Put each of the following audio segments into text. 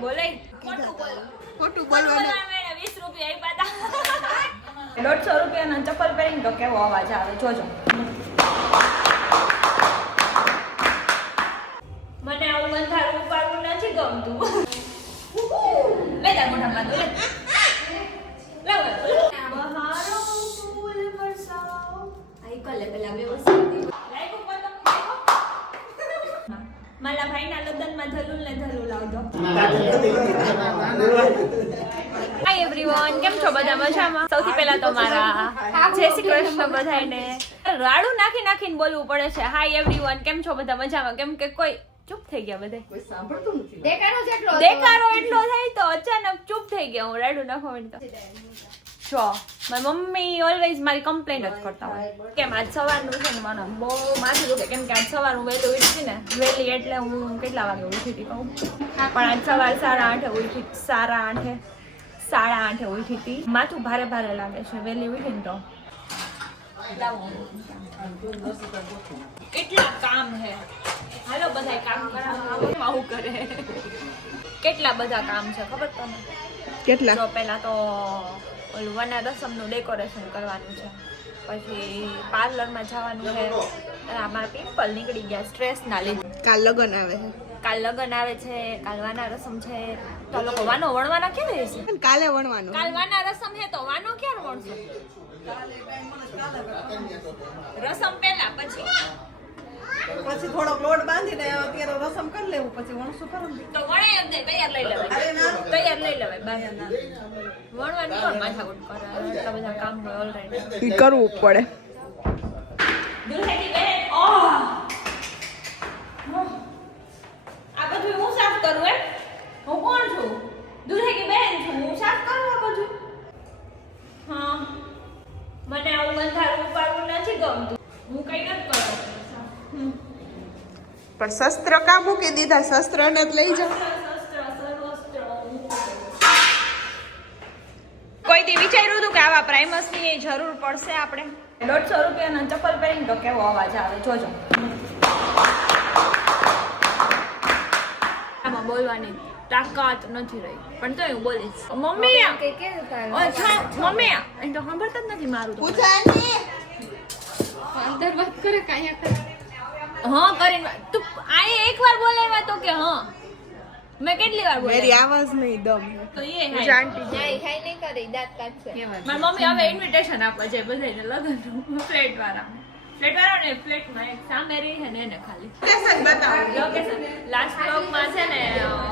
બોલે. ખોટું બોલો. ખોટું ખોટું બોલવાનું. બોલવા મેં વીસ રૂપિયા આપ્યા હતા દોઢસો રૂપિયાના ચપ્પલ પહેરીને તો કેવો અવાજ આવે. જોજો. મને આવું બંધારું ઉપાડવું નથી ગમતું લે તાર મોઢામાં તો લે લાવ બહારો ફૂલ વરસાવ આઈ કલે પેલા વ્યવસ્થિત લાઈકો પતંગ લાઈકો મારા ભાઈના લગ્નમાં ધલુલ ને ધલુલ આવતો હાય એવરીવન કેમ છો? બધા મજામાં? સૌથી પહેલા તો મારા જય શ્રી કૃષ્ણ બધાને રાડું નાખી નાખીને બોલવું પડે છે. હાય એવરીવન કેમ છો? બધા મજામાં? કેમ કે કોઈ ચૂપ થઈ ગયા બધા. સાંભળતું નથી. એટલો થાય તો અચાનક ચૂપ થઈ ગયા હું. રાડું નાખવા માંડી જો મારી મમ્મી ઓલવેઝ મારી કમ્પ્લેન જ કરતા હોય. કેમ આજ સવારનું છે ને મને બહુ માથું દુખે. કેમ કે આજ સવારનું વહેલું ઉઠી ને વહેલી એટલે હું કેટલા વાગે ઉઠી હતી કહું? પણ આજ સવાર સાડા આઠે ઉઠી સાડા આઠે સાડા આઠે ઉઠી હતી. માથું ભારે ભારે લાગે છે વહેલી ઉઠીને તો. કેટલા કામ છે હાલો બધા કામ કરાવો. આવું કરે? કેટલા બધા કામ છે ખબર તમને? કેટલા? પહેલા તો ઓલું વના રસમનું ડેકોરેશન કરવાનું છે. પછી પાર્લરમાં જવાનું છે. આમાં પિમ્પલ નીકળી ગયા સ્ટ્રેસના લીધે. કાલ લગ્ન આવે છે. કાલ લગ્ન આવે છે કાલ વાના રસમ છે. તો લોકો વાનો વણવાના ક્યારે રહેશે છે? કાલે વણવાનું. કાલ વાના રસમ છે તો વાનો ક્યારે વણશે? રસમ પહેલા પછી? પછી થોડોક લોટ બાંધીને અત્યારે રસમ કરી લેવું પછી વણસું કરો ને. તો વણે એમ નહીં તૈયાર લઈ લેવાય. તૈયાર લઈ લેવાય બહાર વણવાની કોણ માથાકૂટ કરે? એટલા બધા કામ હોય ઓલરેડી કરવું પડે. દુલ્હેની બહેન ઓહ! આ બધું હું સાફ કરું એમ? હું કોણ છું? દુલ્હેની બહેન છું હું સાફ કરું આ બધું? હા. મને આવું બંધારું ઉપાડવું નથી ગમતું. હું કઈ નથી કરું પણ શસ્ત્ર કા મૂકી દીધા? શસ્ત્ર ને જ લઈ જાઓ. કોઈ દી વિચાર્યું હતું કે આવા પ્રાઇમસની જરૂર પડશે આપણે? દોઢસો રૂપિયાના ચપ્પલ પહેરીને તો કેવો અવાજ આવે? જોજો. આમાં બોલવાની તાકાત નથી રહી. પણ તોય હું બોલીશ. મમ્મી આ- કે કે મમ્મી એ તો સાંભળતા જ નથી મારું તો. અંદર વાત કરે કાયા કરે? હા કરીને તું આયે એકવાર બોલાવ્યા તો કે હા. મેં કેટલી વાર મેરી બોલાવ્યા આવાજ નહીં દમ. તો એ હાય. પૂજા જાય ખાઈ નહીં કરે દાંત કાઢશે મારી મમ્મી હવે ઇન્વિટેશન આપવા છે બધાને લગન ફ્લેટ વાળા ફ્લેટ વાળા ને ફ્લેટમાં એક સામે રહી છે ને એને ખાલી. સ્ટેશન બતાવો. લોકેશન લાસ્ટ છે ને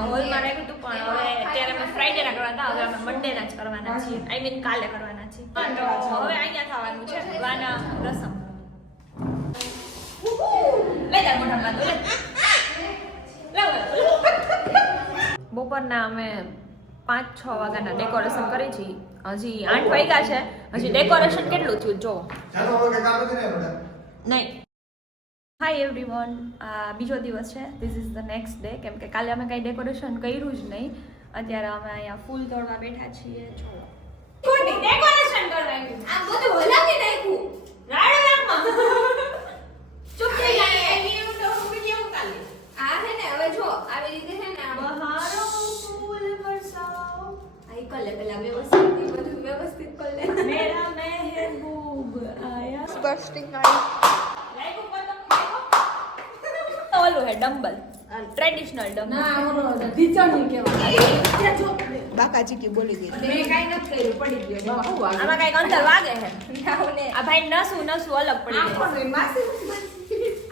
હોલમાં રાખ્યું હતું પણ હવે અત્યારે અમે ફ્રાઈડે ના કરવાના હવે અમે મંડે ના જ કરવાના છીએ. આઈ મીન કાલે કરવાના છીએ. હવે અહીંયા થવાનું છે વાના રસમ લે તાર મોઢામાં તો લે લાવ, લાવ. બપોરના અમે પાંચ છ વાગ્યાના ડેકોરેશન કરી છીએ હજી આઠ વાગ્યા છે. હજી ડેકોરેશન કેટલું થયું? જો. નહીં. હાય એવરીવન આ બીજો દિવસ છે. This is the next day કેમ કે કાલે અમે કંઈ ડેકોરેશન કર્યું જ નહીં. અત્યારે અમે અહીંયા ફૂલ તોડવા બેઠા છીએ. જો. ખોટી ડેકોરેશન કરવાનું આ બધું હલાવી નાખ્યું. રાડવામાં. ચૂપ થઈ જાય આ હે ને હવે જો આવી રીતે હે ને આમ બહારો ફૂલ વરસાવ પેલા વ્યવસ્થિત બધું વ્યવસ્થિત મેરા મહેબૂબ આયા. ઓલું હે ડમ્બલ ટ્રેડિશનલ ડમ્બલ ના બાકાજી કી બોલી ગઈ. મેં કાઈ નથી કર્યું પડી ગયો. આમાં કંઈક અંદર વાગે છે આ ભાઈ નસું નસું અલગ પડી ગયું.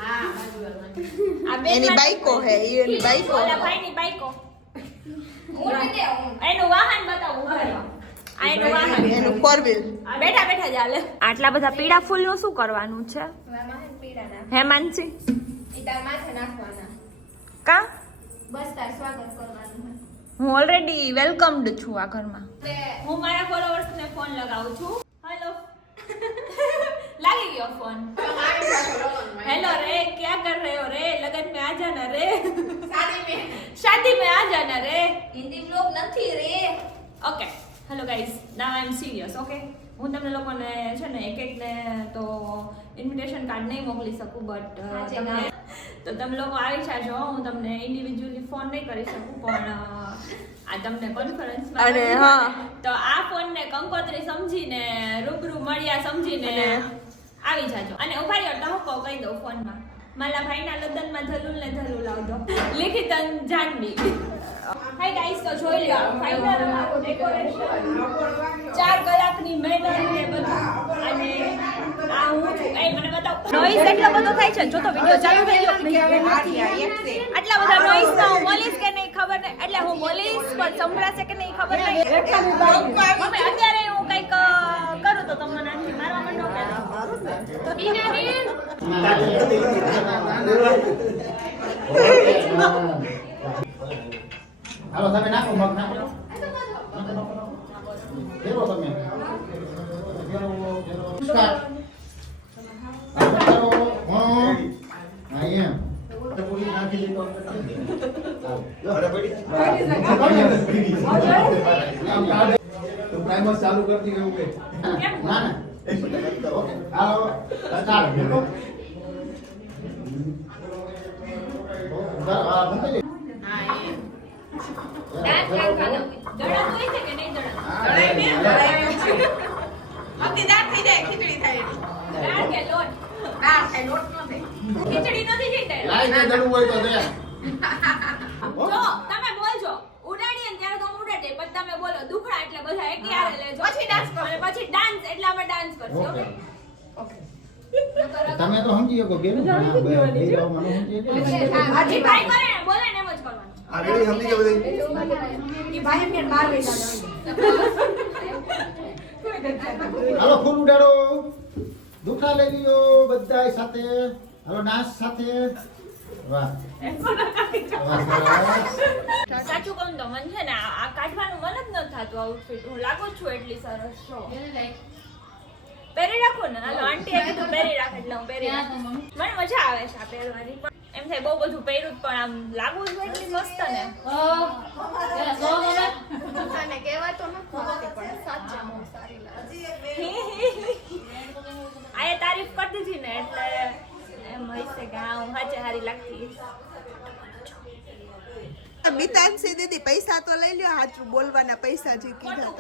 આ હા બે એની બાઈકો હે એની બાઈકો. ઓલા ભાઈની બાઈકો. હું હું એનું વાહન આટલા બધા પીળા ફૂલનું શું કરવાનું છે? હેમાનસી કા? હું ઓલરેડી વેલકમડ છું આ ઘરમાં. હું મારા ફોલોવર્સ ફોન લગાવું છું. હેલો લાગી ગયો ફોન. હેલો રે. शादी में आ जाना रे હિન્દી બ્લોગ નથી રે okay hello guys now I am serious okay હું તમને લોકોને છે ને એક એકને તો ઇન્વિટેશન કાર્ડ નહીં મોકલી શકું બટ હા, છે તમને તો તમે લોકો આવી જાજો હું તમને ઇન્ડિવિજ્યુઅલી ફોન નહીં કરી શકું પણ અ, આ તમને કોન્ફરન્સ અને હા. તો આ ફોન ને કંકોત્રી સમજીને રૂબરૂ મળ્યા સમજીને આવી જાજો અને ઉભા રહ્યો ટહકો કહી દઉં ફોનમાં મારા ભાઈના લગ્નમાં ધલુલ ને ધલુલ આવતો લિખિતન જાનવી. હાય ગાઈસ તો જોઈ લો ફાઇનલ ડેકોરેશન ચાર કલાકની મહેનત ને બધું. અને આ હું છું. એ મને બતાવ. નોઈસ એટલો બધો થાય છે જો તો વિડિયો ચાલુ થઈ ગયો. આટલા બધા નોઈસ તો હું બોલીશ કે નહીં ખબર નહીં. એટલે હું બોલીશ પણ સંભળાશે કે નહીં ખબર નહીં. અમે અત્યારે હું કંઈક કરું તો તમને આથી મારવા માંડો કે બીના બેન હાલો તમે નાખો મગ નાખો ફેરવો તમે ફેરવો ફેરવો સ્ટાર્ટ તો પ્રાઇમર ચાલુ કરતી એવું કે ના ના. ઓકે. હાલો સ્ટાર્ટ ફેરવો હા મૂકી દે. ડાન્સ રાખવાનો દડાતું હોય છે કે નહીં દડાતું અમથી દાંત થઈ જાય ખીચડી થાય. દાળ કે લોટ દાળ થાય લોટ ન થાય. ખીચડી નથી જઈ ત્યારે લાઈ દે દડું હોય તો દે. જો તમે બોલજો. ઉડાડીએ ત્યારે તો હું પણ તમે બોલો દુખડા એટલે બધા એક યારે લેજો. પછી કરશું. પછી ડાન્સ એટલે અમે ડાન્સ કરશું ઓકે. ઓકે? તમે તો સમજી શકો બેન. હજી ભાઈ કરે ને બોલે ને એમ જ કરવાનું. આ રેડી સમજી ગયા બધા? હાલો ફૂલ ઉડાડો. દુખા લઈ લ્યો બધા સાથે. હાલો નાશ સાથે. વાહ. સાચું કહું તો મન છે ને આ આ કાઢવાનું મન જ ન થતું આઉટફિટ હું લાગુ છું એટલી સરસ છો પહેરી રાખો ને હાલો આંટીએ કીધું પહેરી રાખ એટલે હું પહેરી રાખું. મને મજા આવે છે આ પહેરવાની પણ એમ થાય બહુ બધું પહેર્યું પણ આમ લાગુ જ એટલી મસ્ત ને. તને કહેવાતો નથી પણ સાચે બહુ સારી લાગે. આએ તારીફ કરી દીધી ને એટલે એમ હોય છે કે હા હું સાચે સારી લાગતી. મિતાંશી દીદી પૈસા તો લઈ લ્યો હાચું બોલવાના પૈસા જે કીધા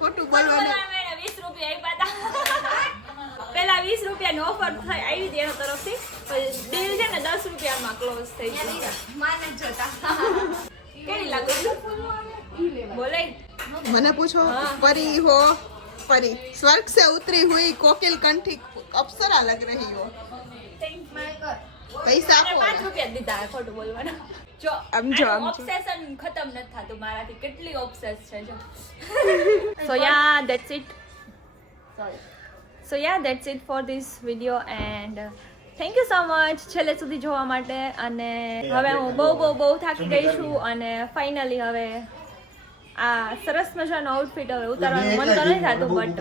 ખોટું બોલવાના. વીસ રૂપિયા આપ્યા હતા પેલા વીસ રૂપિયાની ઓફર થઈ આવી હતી એના તરફથી. ડીલ છે ને દસ રૂપિયામાં ક્લોઝ થઈ ગયો. માને જોતા. કેવી લાગે? બોલાય મને પૂછો? પરી હો પરી. સ્વર્ગ સે ઉતરી હુઈ કોકિલ કંઠી અપ્સરા લગ રહી હો. પૈસા આપો પાંચ રૂપિયા દીધા ખોટું બોલવાના. જો આમ જો આમ ઓબ્સેશન ખતમ નથી થતું મારાથી. કેટલી ઓબ્સેસ છે જો. So yeah that's it so yeah that's it for this video and thank you so much છેલ્લે સુધી જોવા માટે અને હવે હું બહુ બહુ બહુ થાકી ગઈ છું અને ફાઇનલી હવે આ સરસ મજાનો આઉટફિટ હવે ઉતારવાનું મન તો નહીં થતું but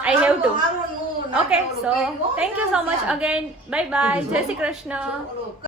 I have to okay so thank you so much again bye bye જય શ્રી કૃષ્ણ.